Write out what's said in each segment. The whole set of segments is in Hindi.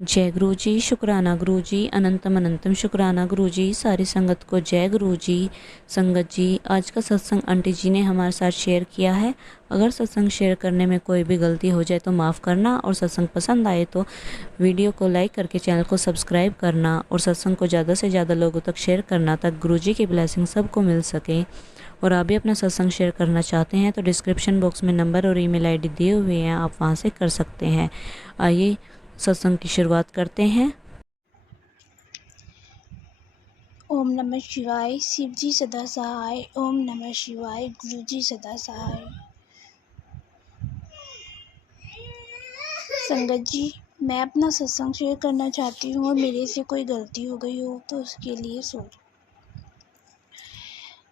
जय गुरु जी, शुक्राना गुरु जी, अनंतम अनंतम शुक्राना गुरु जी। सारी संगत को जय गुरु जी। संगत जी, आज का सत्संग आंटी जी ने हमारे साथ शेयर किया है। अगर सत्संग शेयर करने में कोई भी गलती हो जाए तो माफ़ करना, और सत्संग पसंद आए तो वीडियो को लाइक करके चैनल को सब्सक्राइब करना, और सत्संग को ज़्यादा से ज़्यादा लोगों तक शेयर करना, ताकि गुरु जी की ब्लेसिंग सबको मिल सके। और आप भी अपना सत्संग शेयर करना चाहते हैं तो डिस्क्रिप्शन बॉक्स में नंबर और ईमेल आईडी दिए हुए हैं, आप वहां से कर सकते हैं। आइए सत्संग की शुरुआत करते हैं। ओम नमः शिवाय। शिव जी सदा सहाय। ओम नमः शिवाय। गुरु जी सदा सहाय। संगत जी, मैं अपना सत्संग शेयर करना चाहती हूँ और मेरे से कोई गलती हो गई हो तो उसके लिए सॉरी।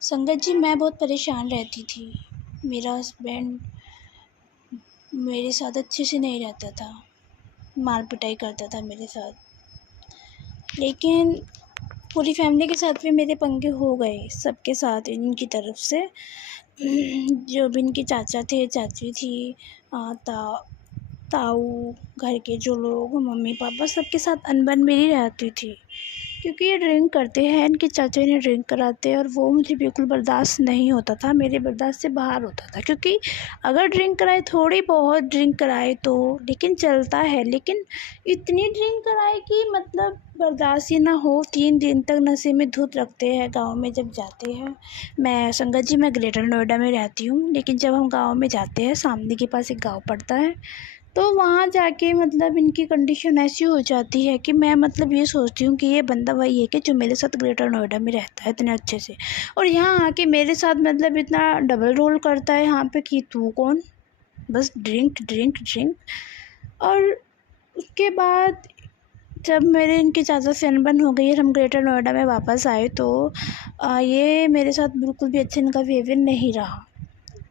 संगत जी, मैं बहुत परेशान रहती थी। मेरा हस्बैंड मेरे साथ अच्छे से नहीं रहता था, मार पिटाई करता था मेरे साथ। लेकिन पूरी फैमिली के साथ भी मेरे पंगे हो गए, सबके साथ इनकी तरफ से। जो भी इनके चाचा थे, चाची थी, ताऊ, घर के जो लोग, मम्मी पापा, सबके साथ अनबन मेरी रहती थी। क्योंकि ये ड्रिंक करते हैं, इनके चाचा इन्हें ड्रिंक कराते हैं और वो मुझे बिल्कुल बर्दाश्त नहीं होता था, मेरे बर्दाश्त से बाहर होता था। क्योंकि अगर ड्रिंक कराए, थोड़ी बहुत ड्रिंक कराए तो लेकिन चलता है, लेकिन इतनी ड्रिंक कराए कि मतलब बर्दाश्त ही ना हो। 3 दिन तक नशे में धुत रखते हैं गाँव में जब जाते हैं। मैं संगत जी, मैं ग्रेटर नोएडा में रहती हूँ, लेकिन जब हम गाँव में जाते हैं, सामने के पास एक गाँव पड़ता है, तो वहाँ जाके मतलब इनकी कंडीशन ऐसी हो जाती है कि मैं मतलब ये सोचती हूँ कि ये बंदा वही है कि जो मेरे साथ ग्रेटर नोएडा में रहता है इतने अच्छे से, और यहाँ आके मेरे साथ मतलब इतना डबल रोल करता है यहाँ पे कि तू कौन, बस ड्रिंक ड्रिंक ड्रिंक। और उसके बाद जब मेरे इनके चाचा से अनबन हो गई और हम ग्रेटर नोएडा में वापस आए तो ये मेरे साथ बिल्कुल भी अच्छे इनका बिहेवियर नहीं रहा।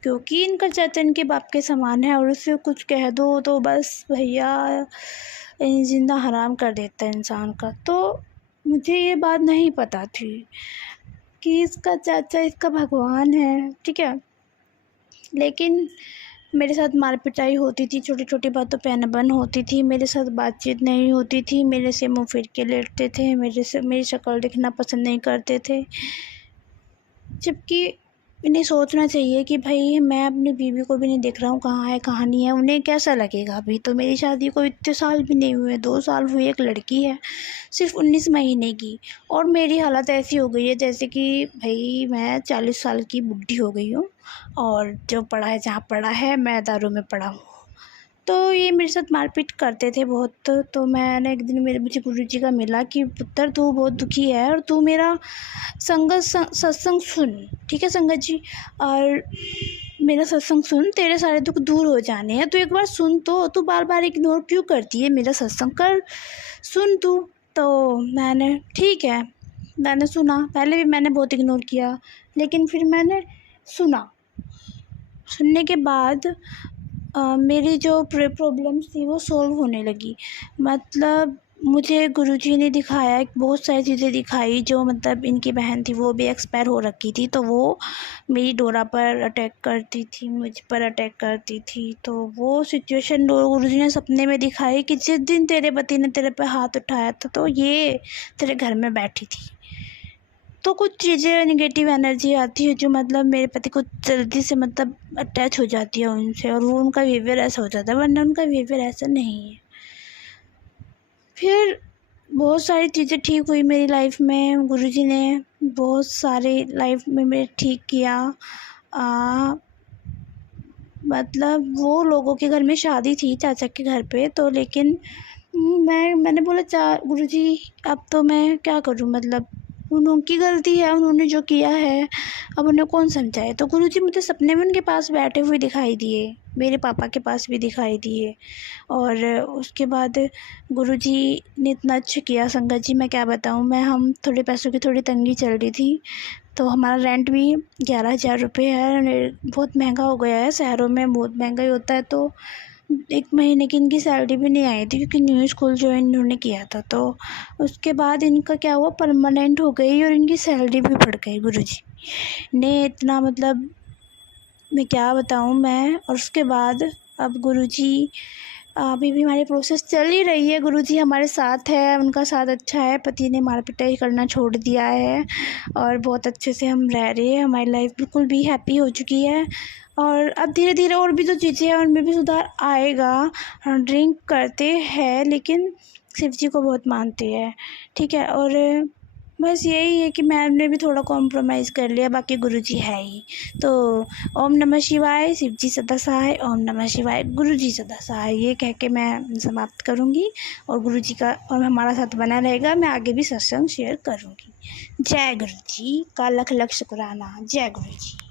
क्योंकि इनका चाचा इनके बाप के समान है और उससे कुछ कह दो तो बस भैया ज़िंदा हराम कर देता है इंसान का। तो मुझे ये बात नहीं पता थी कि इसका चाचा इसका भगवान है, ठीक है। लेकिन मेरे साथ मार पिटाई होती थी, छोटी छोटी बातों पे अनबन होती थी, मेरे साथ बातचीत नहीं होती थी, मेरे से मुँह फिर के लेटते थे, मेरी शक्ल देखना पसंद नहीं करते थे। जबकि इन्हें सोचना चाहिए कि भाई मैं अपनी बीवी को भी नहीं देख रहा हूँ कहाँ है कहाँ नहीं है, उन्हें कैसा लगेगा। अभी तो मेरी शादी को इतने साल भी नहीं हुए, 2 साल हुए। एक लड़की है सिर्फ 19 महीने की, और मेरी हालत ऐसी हो गई है जैसे कि भाई मैं 40 साल की बुढ़ी हो गई हूँ, और जो पड़ा है जहाँ पड़ा है मैं दारू में पड़ा हूँ। तो ये मेरे साथ मारपीट करते थे बहुत। तो मैंने एक दिन मुझे गुरुजी का मिला कि पुत्र तू बहुत दुखी है और तू मेरा सत्संग सुन, ठीक है संगत जी, और मेरा सत्संग सुन, तेरे सारे दुख दूर हो जाने हैं। तू एक बार सुन, तो तू बार बार इग्नोर क्यों करती है, मेरा सत्संग कर, सुन तू। तो मैंने ठीक है, मैंने सुना। पहले भी मैंने बहुत इग्नोर किया, लेकिन फिर मैंने सुना। सुनने के बाद मेरी जो प्रॉब्लम्स थी वो सॉल्व होने लगी। मतलब मुझे गुरुजी ने दिखाया, बहुत सारी चीज़ें दिखाई। जो मतलब इनकी बहन थी वो भी एक्सपायर हो रखी थी, तो वो मेरी डोरा पर अटैक करती थी, मुझ पर अटैक करती थी। तो वो सिचुएशन गुरुजी ने सपने में दिखाई कि जिस दिन तेरे पति ने तेरे पे हाथ उठाया था तो ये तेरे घर में बैठी थी। तो कुछ चीज़ें नेगेटिव एनर्जी आती है जो मतलब मेरे पति को जल्दी से मतलब अटैच हो जाती है उनसे, और वो उनका बिहेवियर ऐसा हो जाता है, वरना उनका बिहेवियर ऐसा नहीं है। फिर बहुत सारी चीज़ें ठीक हुई मेरी लाइफ में, गुरुजी ने बहुत सारे लाइफ में मेरे ठीक किया। मतलब वो लोगों के घर में शादी थी, चाचा के घर पे, तो लेकिन मैंने बोला गुरुजी अब तो मैं क्या करूं, मतलब उनकी गलती है, उन्होंने जो किया है, अब उन्हें कौन समझाए। तो गुरुजी मुझे सपने में उनके पास बैठे हुए दिखाई दिए, मेरे पापा के पास भी दिखाई दिए। और उसके बाद गुरुजी ने इतना अच्छा किया संगत जी, मैं क्या बताऊं। हम थोड़े पैसों की थोड़ी तंगी चल रही थी, तो हमारा रेंट भी 11,000 रुपये है, बहुत महंगा हो गया है, शहरों में बहुत महंगा ही होता है। तो 1 महीने की इनकी सैलरी भी नहीं आई थी, क्योंकि न्यू स्कूल जो इन्होंने किया था। तो उसके बाद इनका क्या हुआ, परमानेंट हो गई और इनकी सैलरी भी बढ़ गई। गुरुजी ने इतना मतलब मैं क्या बताऊं मैं। और उसके बाद अब गुरुजी अभी भी हमारी प्रोसेस चल ही रही है। गुरुजी हमारे साथ है, उनका साथ अच्छा है। पति ने मार पिटाई करना छोड़ दिया है और बहुत अच्छे से हम रह रहे हैं। हमारी लाइफ बिल्कुल भी हैप्पी हो चुकी है और अब धीरे धीरे और भी जो चीज़ें हैं उनमें भी सुधार आएगा। हम ड्रिंक करते हैं लेकिन शिव जी को बहुत मानते हैं, ठीक है। और बस यही है कि मैंने भी थोड़ा कॉम्प्रोमाइज़ कर लिया, बाकी गुरुजी है ही। तो ओम नमः शिवाय, शिव जी सदा सहाय, ओम नमः शिवाय, गुरुजी सदा सहाय, ये कह के मैं समाप्त करूँगी। और गुरुजी का और हमारा साथ बना रहेगा, मैं आगे भी सत्संग शेयर करूँगी। जय गुरुजी का लख लख शुक्राना। जय गुरुजी।